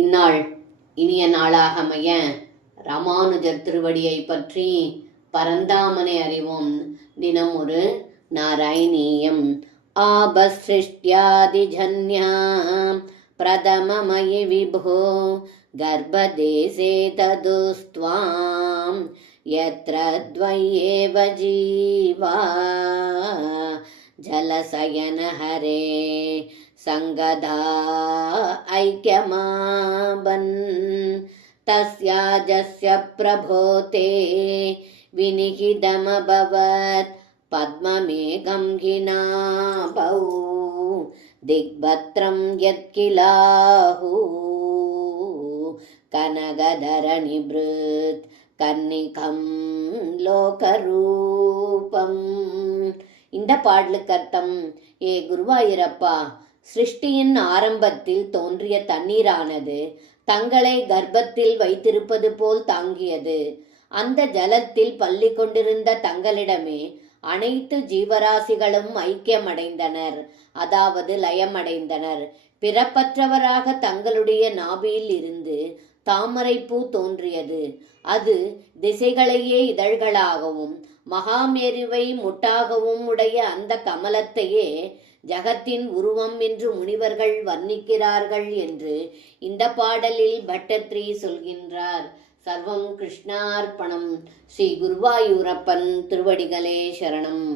இந்நாள் இனிய நாளாக அமைய ராமானுஜர் திருவடியை பற்றி பரந்தாமனை அறிவோம். தினம் ஒரு நாராயணீயம். ஆபஸ்ருஷ்ட்யாதிஜன்யா பிரதமமயி விபோ கர்ப்பதேசே ததுஸ்த்வாம் யத்ர த்வயேவ ஜீவா ஜலசயன ஹரே சங்கதா ஐக்கியமாபன் தஸ்யாஜஸ்ய பிரபோதே வினிகிதமபவத் பத்மமேகம் கினாபௌ திக்பத்ரம் யத்கிலாஹு கனகதரணிப்ருத் கன்னிகம் லோகரூபம். இந்த பாடலுக்கு அர்த்தம்: ஏ குருவாயூரப்பா, சிருஷ்டியின் ஆரம்பத்தில் தோன்றிய தண்ணீரானது தங்களை கர்ப்பத்தில் வைத்திருப்பது போல் தாங்கியது. அந்த ஜலத்தில் பள்ளி கொண்டிருந்த தங்களிடமே அனைத்து ஜீவராசிகளும் ஐக்கியமடைந்தனர், அதாவது லயமடைந்தனர். பிறப்பற்றவராக தங்களுடைய நாபியில் இருந்து தாமரைப்பூ தோன்றியது. அது திசைகளையே இதழ்களாகவும் மகாமேருவை முட்டாகவும் உடைய அந்த கமலத்தையே ஜகத்தின் உருவம் என்று முனிவர்கள் வர்ணிக்கிறார்கள் என்று இந்த பாடலில் பட்டத்ரி சொல்கின்றார். சர்வம் கிருஷ்ணார்ப்பணம். ஸ்ரீ குருவாயூரப்பன் திருவடிகளே சரணம்.